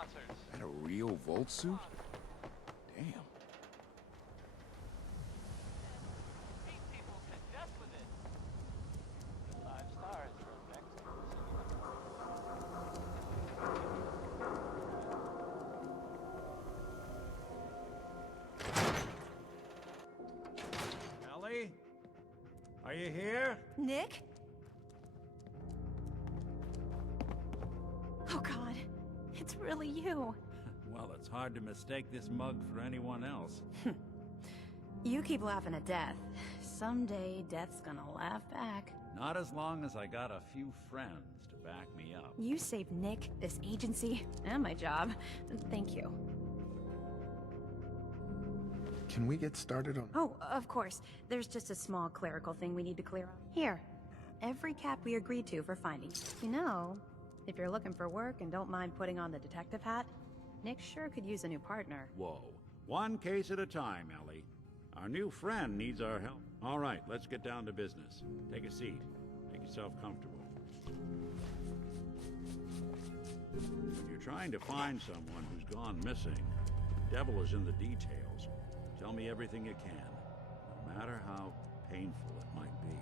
concerts. That a real Volt suit? Damn. Beat people to death with it. 5 stars for effects. Ellie? Are you here? Nick? Oh God, it's really you. Well, it's hard to mistake this mug for anyone else. You keep laughing at death. Someday, death's gonna laugh back. Not as long as I got a few friends to back me up. You saved Nick, this agency, and my job. Thank you. Can we get started on... Oh, of course. There's just a small clerical thing we need to clear up. Here. Every cap we agreed to for finding. You know, if you're looking for work and don't mind putting on the detective hat, Nick sure could use a new partner. Whoa. One case at a time, Ellie. Our new friend needs our help. All right, let's get down to business. Take a seat. Make yourself comfortable. When you're trying to find someone who's gone missing, the devil is in the details. Tell me everything you can, no matter how painful it might be.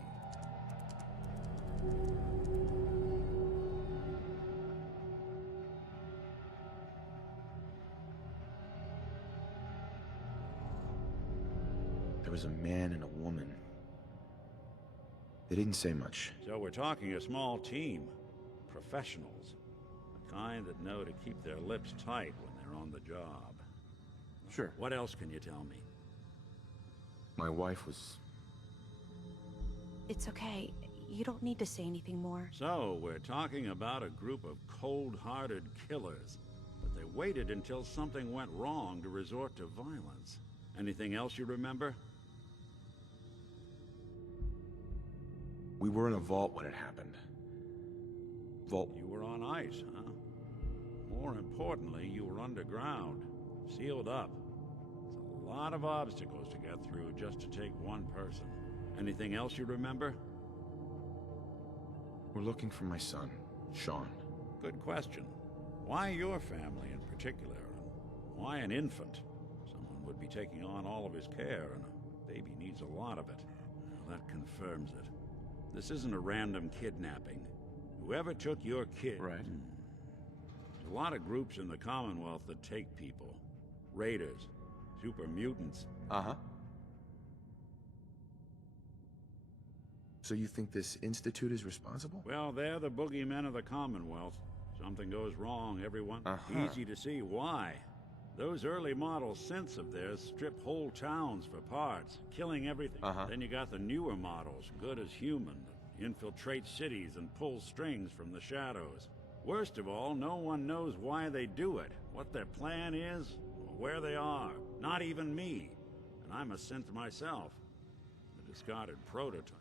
There was a man and a woman. They didn't say much. So we're talking a small team. Professionals. The kind that know to keep their lips tight when they're on the job. Sure. What else can you tell me? My wife was... It's okay. You don't need to say anything more. So, we're talking about a group of cold-hearted killers. But they waited until something went wrong to resort to violence. Anything else you remember? We were in a vault when it happened. Vault... You were on ice, huh? More importantly, you were underground. Sealed up. It's a lot of obstacles to get through just to take one person. Anything else you remember? We're looking for my son, Sean. Good question. Why your family in particular? And why an infant? Someone would be taking on all of his care, and a baby needs a lot of it. Well, that confirms it. This isn't a random kidnapping. Whoever took your kid... Right. There's a lot of groups in the Commonwealth that take people. Raiders. Super mutants. Uh-huh. So you think this institute is responsible? Well, they're the boogeymen of the Commonwealth. Something goes wrong, everyone. Easy to see why. Those early model synths of theirs strip whole towns for parts, killing everything. Then you got the newer models, good as human, that infiltrate cities and pull strings from the shadows. Worst of all, no one knows why they do it, what their plan is, or where they are. Not even me. And I'm a synth myself. The discarded prototype.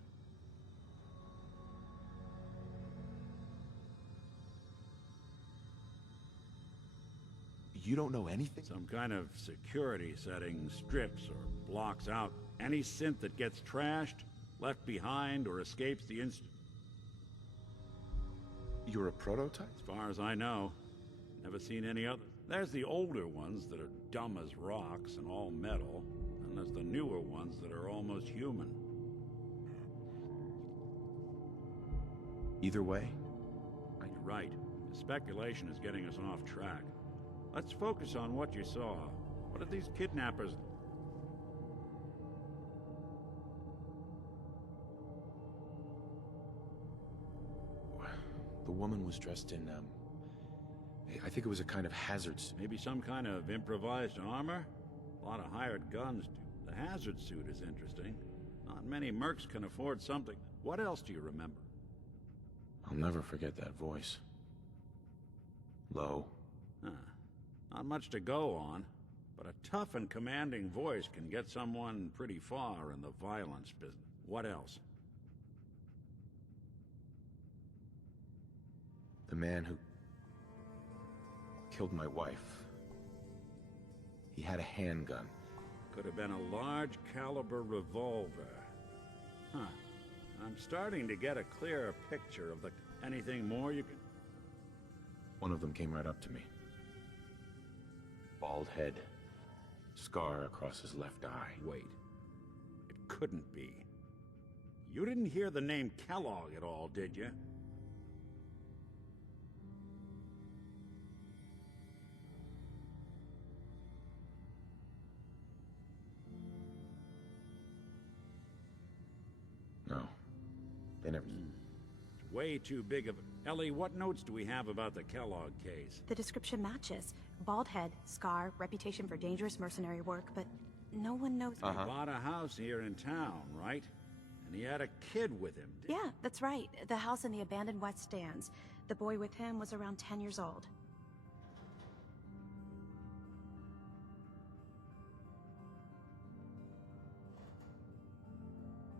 You don't know anything? Some kind of security setting strips or blocks out any synth that gets trashed, left behind, or escapes the instant. You're a prototype? As far as I know, never seen any other. There's the older ones that are dumb as rocks and all metal, and there's the newer ones that are almost human. Either way? You're right. The speculation is getting us off track. Let's focus on what you saw. What did these kidnappers... The woman was dressed in, I think it was a kind of hazard suit. Maybe some kind of improvised armor? A lot of hired guns do. The hazard suit is interesting. Not many mercs can afford something. What else do you remember? I'll never forget that voice. Low. Huh. Not much to go on, but a tough and commanding voice can get someone pretty far in the violence business. What else? The man who killed my wife. He had a handgun. Could have been a large caliber revolver. Huh. I'm starting to get a clearer picture of the... Anything more you can... One of them came right up to me. Bald head. Scar across his left eye. Wait. It couldn't be. You didn't hear the name Kellogg at all, did you? No. They never... It's way too big of a... Ellie, what notes do we have about the Kellogg case? The description matches. Bald head, scar, reputation for dangerous mercenary work, but no one knows. He bought a house here in town, right? And he had a kid with him. Yeah, that's right. The house in the abandoned West Stands. The boy with him was around 10 years old.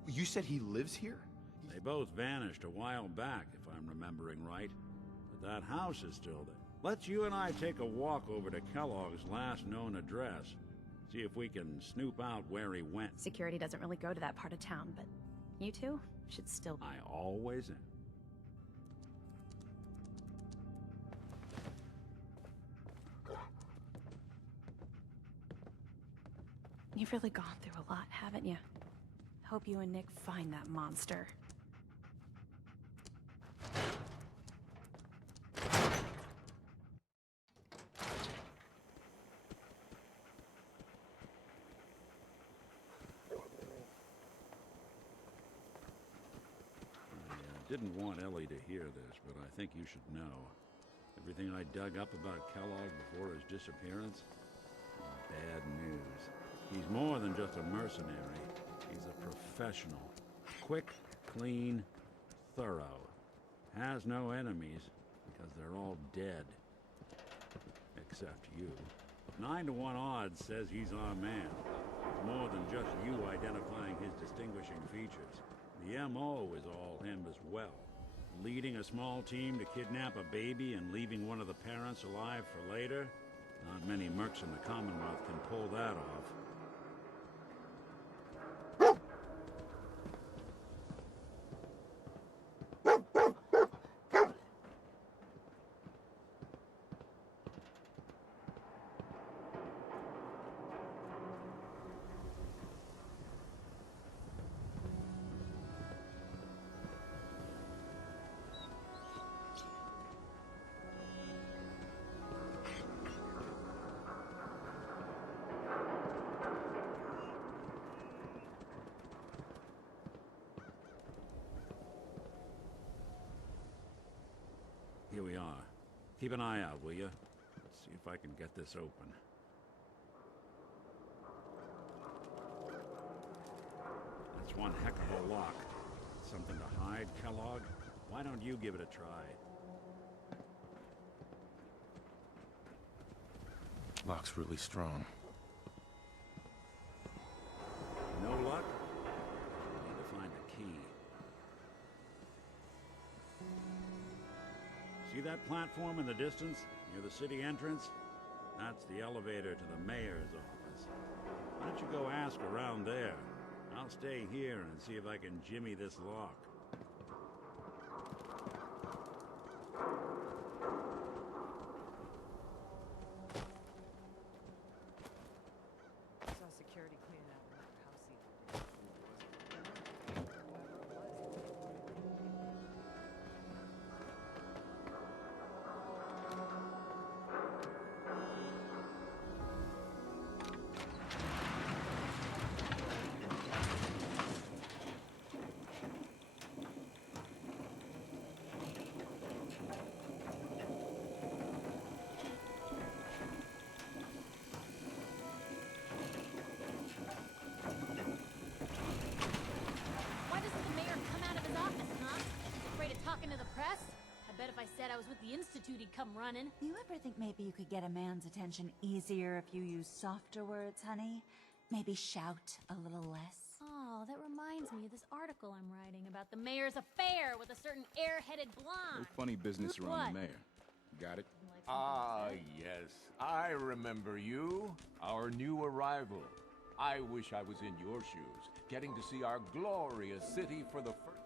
You said he lives here? They both vanished a while back, if I'm remembering right. But that house is still there. Let's you and I take a walk over to Kellogg's last known address. See if we can snoop out where he went. Security doesn't really go to that part of town, but you two should still... I always am. You've really gone through a lot, haven't you? Hope you and Nick find that monster. I didn't want Ellie to hear this, but I think you should know. Everything I dug up about Kellogg before his disappearance? Bad news. He's more than just a mercenary. He's a professional. Quick, clean, thorough. Has no enemies, because they're all dead. Except you. 9 to 1 odds says he's our man. More than just you identifying his distinguishing features. The M.O. is all him as well. Leading a small team to kidnap a baby and leaving one of the parents alive for later? Not many mercs in the Commonwealth can pull that off. Here we are. Keep an eye out, will you? Let's see if I can get this open. That's one heck of a lock. Something to hide, Kellogg? Why don't you give it a try? Lock's really strong. No luck? Need to find a key. See that platform in the distance, near the city entrance? That's the elevator to the mayor's office. Why don't you go ask around there? I'll stay here and see if I can jimmy this lock. Saw security cleaning out the house the other day. Why doesn't the mayor come out of his office, huh? Afraid of talking to the press? I bet if I said I was with the Institute, he'd come running. Do you ever think maybe you could get a man's attention easier if you use softer words, honey? Maybe shout a little less? Oh, that reminds me of this article I'm writing about the mayor's affair with a certain air-headed blonde. No funny business around What? the mayor. Got it? Like Ah, something yes. I remember you. Our new arrival. I wish I was in your shoes, getting to see our glorious city for the first...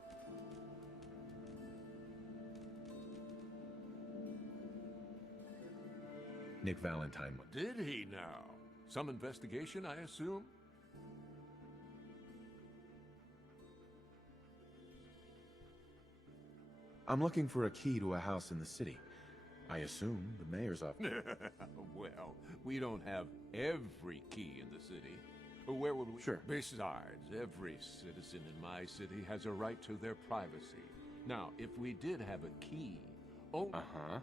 Nick Valentine. Did he now? Some investigation, I assume? I'm looking for a key to a house in the city. I assume the mayor's office. Well, we don't have every key in the city. Where would we? Sure. Besides, every citizen in my city has a right to their privacy. Now, if we did have a key, Uh-huh.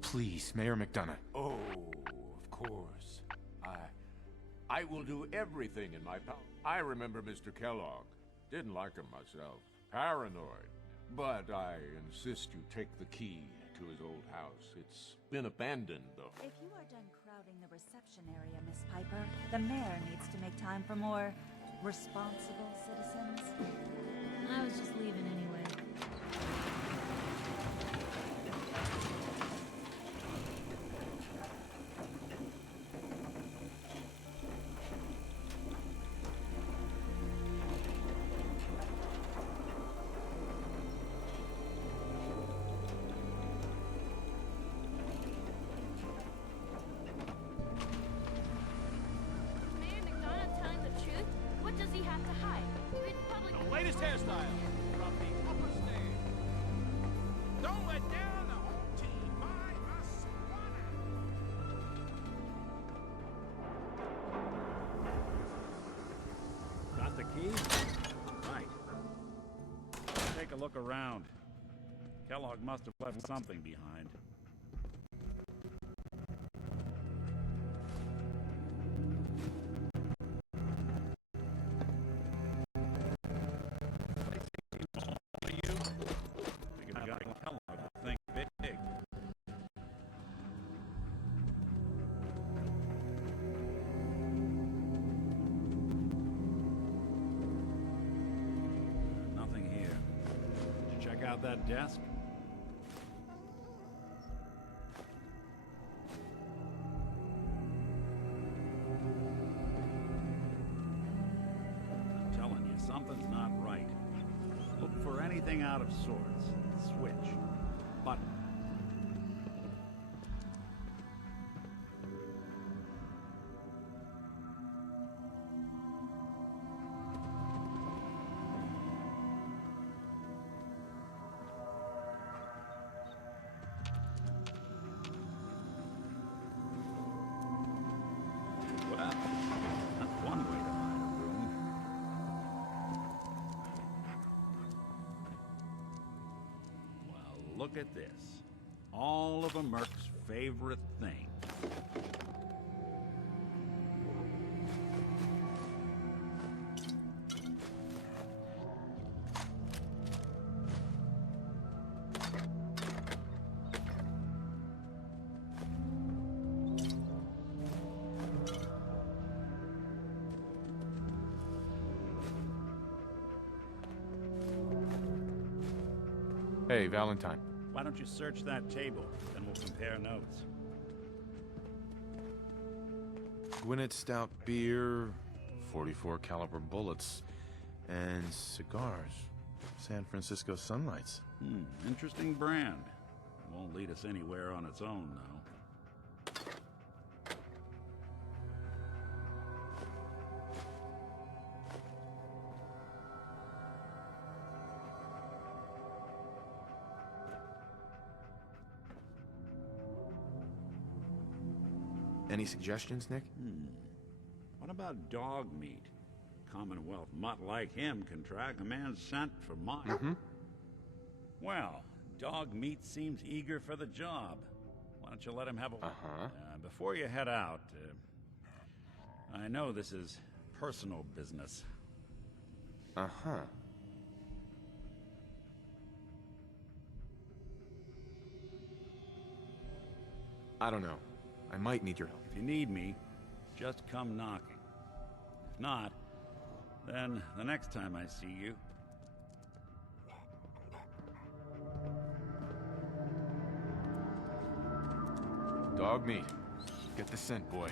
Please, Mayor McDonough. Oh, of course. I will do everything in my power. I remember Mr. Kellogg. Didn't like him myself. Paranoid. But I insist you take the key to his old house. It's been abandoned, though. If you are done crowding the reception area, Miss Piper, the mayor needs to make time for more responsible citizens. I was just leaving anyway. Mayor McDonough telling the truth? What does he have to hide? We'd public The latest hairstyle from the upper stairs. Don't let down the home team by a squatter. Got the key? Right. Take a look around. Kellogg must have left something behind. Think big. Nothing here. Did you check out that desk? I'm telling you, something's not right. Look for anything out of sorts. Switch. Button. Well, that's one way to hide a room. Well, look at this. All of a Merc's favorite thing. Hey, Valentine. Why don't you search that table, then we'll compare notes. Gwinnett Stout beer, 44 caliber bullets, and cigars. San Francisco Sunlights. Interesting brand. Won't lead us anywhere on its own, though. Any suggestions, Nick? What about dog meat? Commonwealth mutt like him can track a man's scent for miles. Well, dog meat seems eager for the job. Why don't you let him have a... before you head out, I know this is personal business. I don't know. I might need your help. If you need me, just come knocking. If not, then the next time I see you... Dog meat. Get the scent, boy.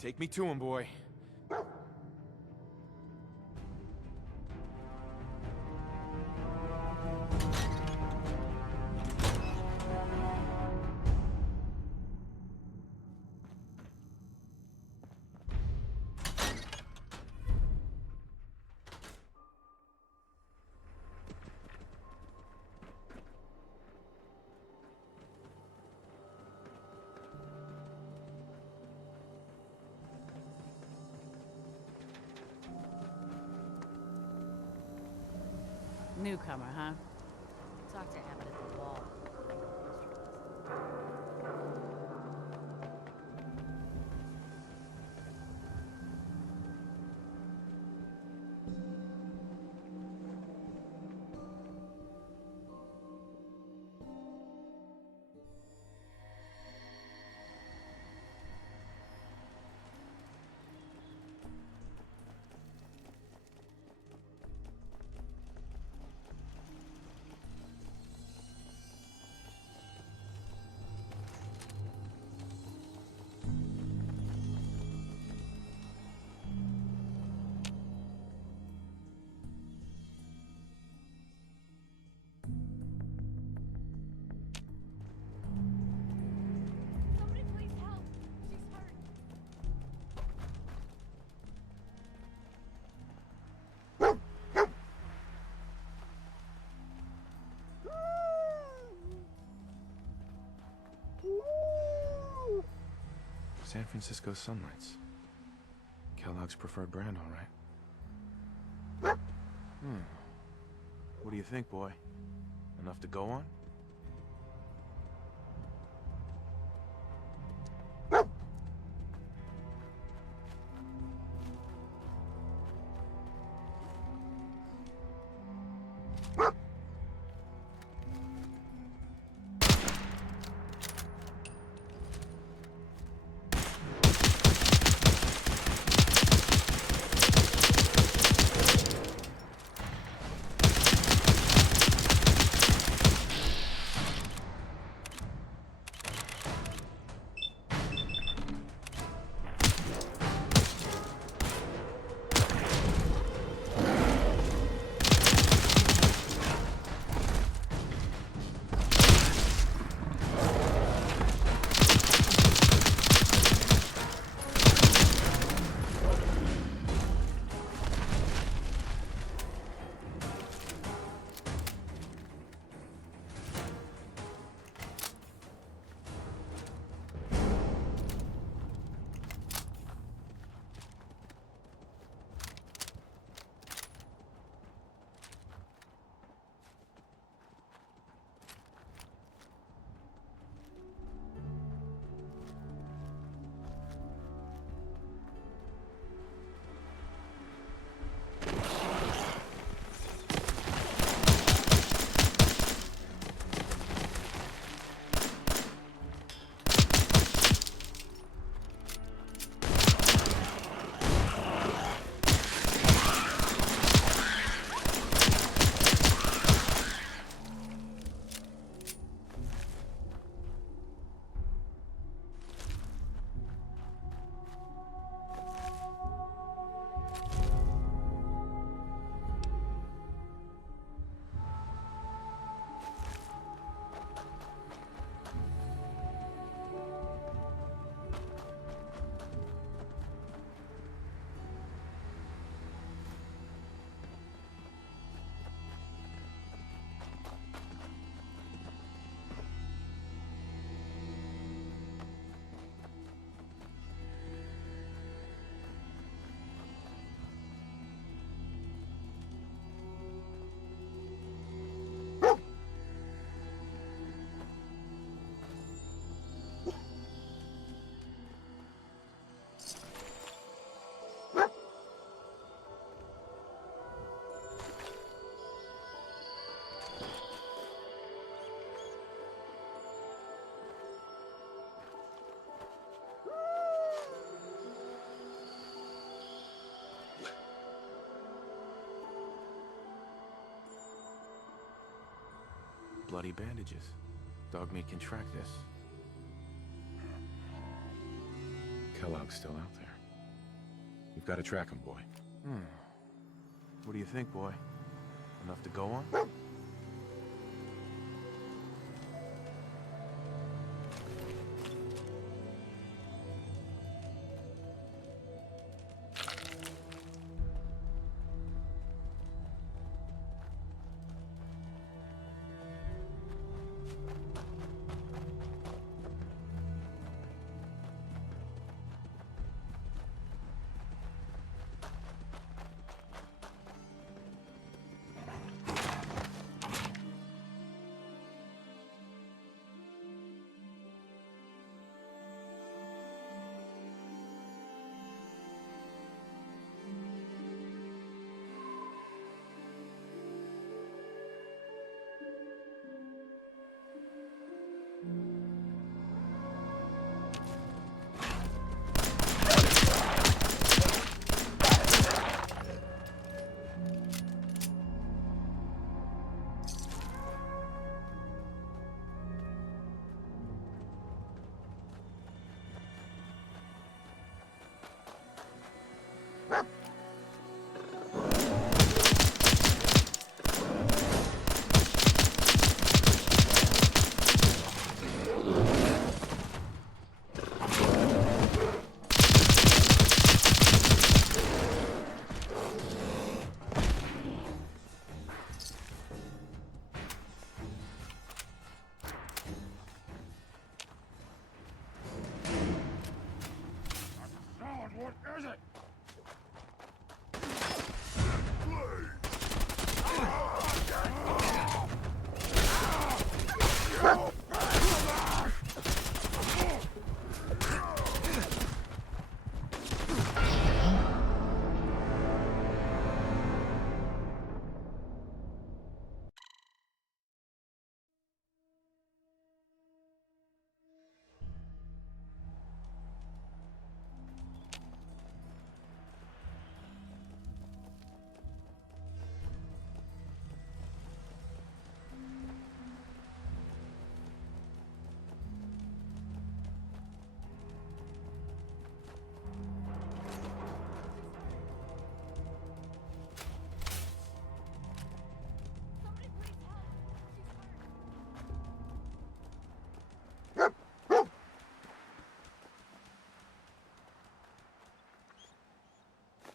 Take me to him, boy. Newcomer, huh? Talk to Abbott at the wall. Somebody please help. She's hurt. San Francisco Sunlights. Kellogg's preferred brand, all right. What do you think, boy? Enough to go on? Bloody bandages. Dog meat can track this. Kellogg's still out there. You've got to track him, boy. What do you think, boy? Enough to go on?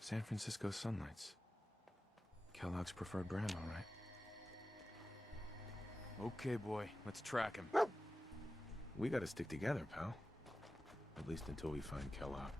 San Francisco Sunlights. Kellogg's preferred brand, all right. Okay, boy. Let's track him. We gotta stick together, pal. At least until we find Kellogg.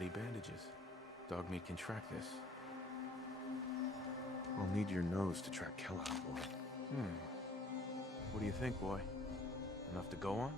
bloody bandages. Dog meat can track this. We'll need your nose to track Khaloha, boy. What do you think, boy? Enough to go on?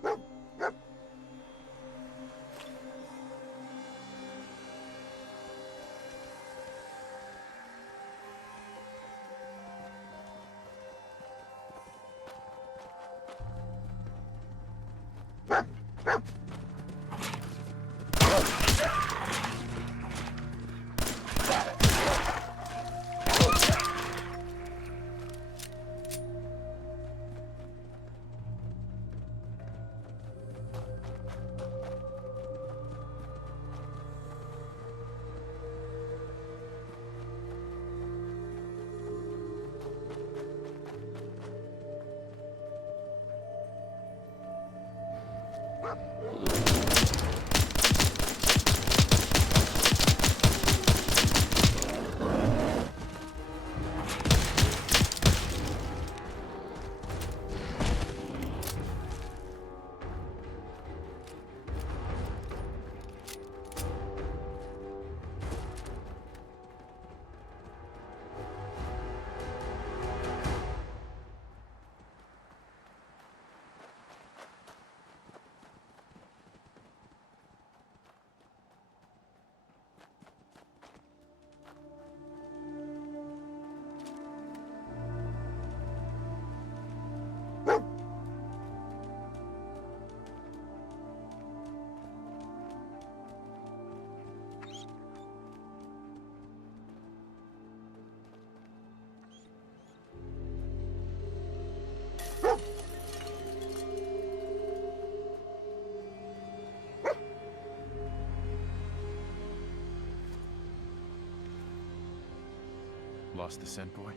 Lost the scent, boy?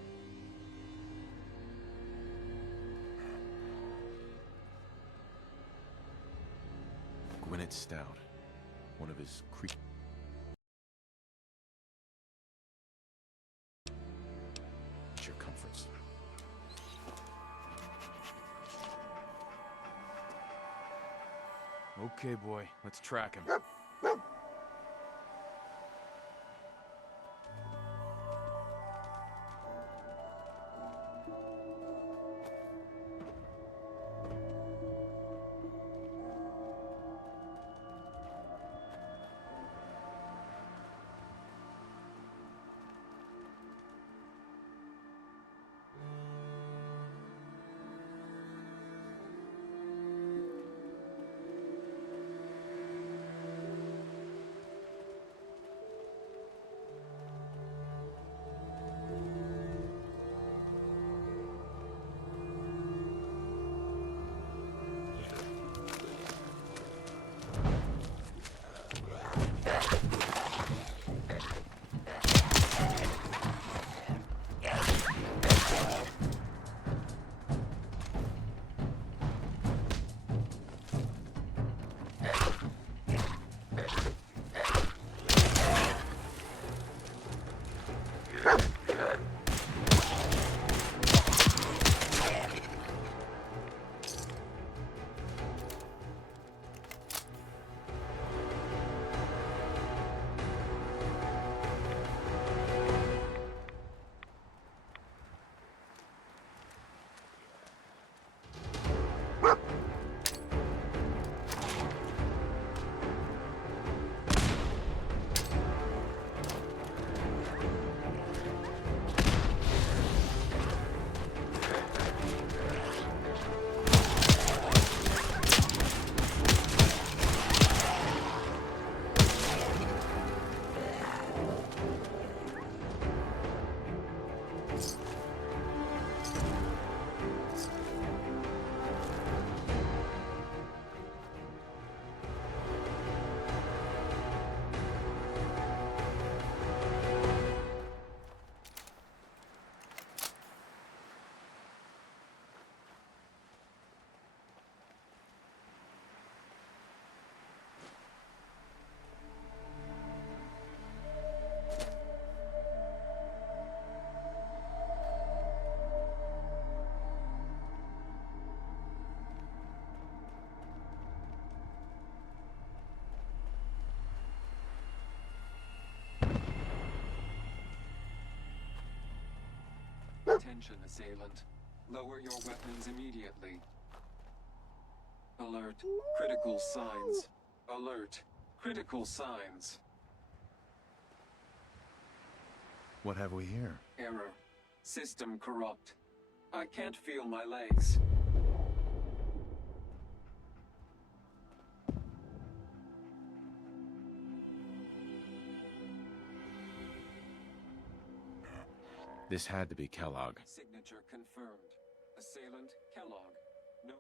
Gwyneth Stout. One of his creatures. Your comforts. Okay, boy. Let's track him. Attention, assailant. Lower your weapons immediately. Alert. Critical signs. Alert. Critical signs. What have we here? Error. System corrupt. I can't feel my legs. This had to be Kellogg. Signature confirmed. Assailant Kellogg. No.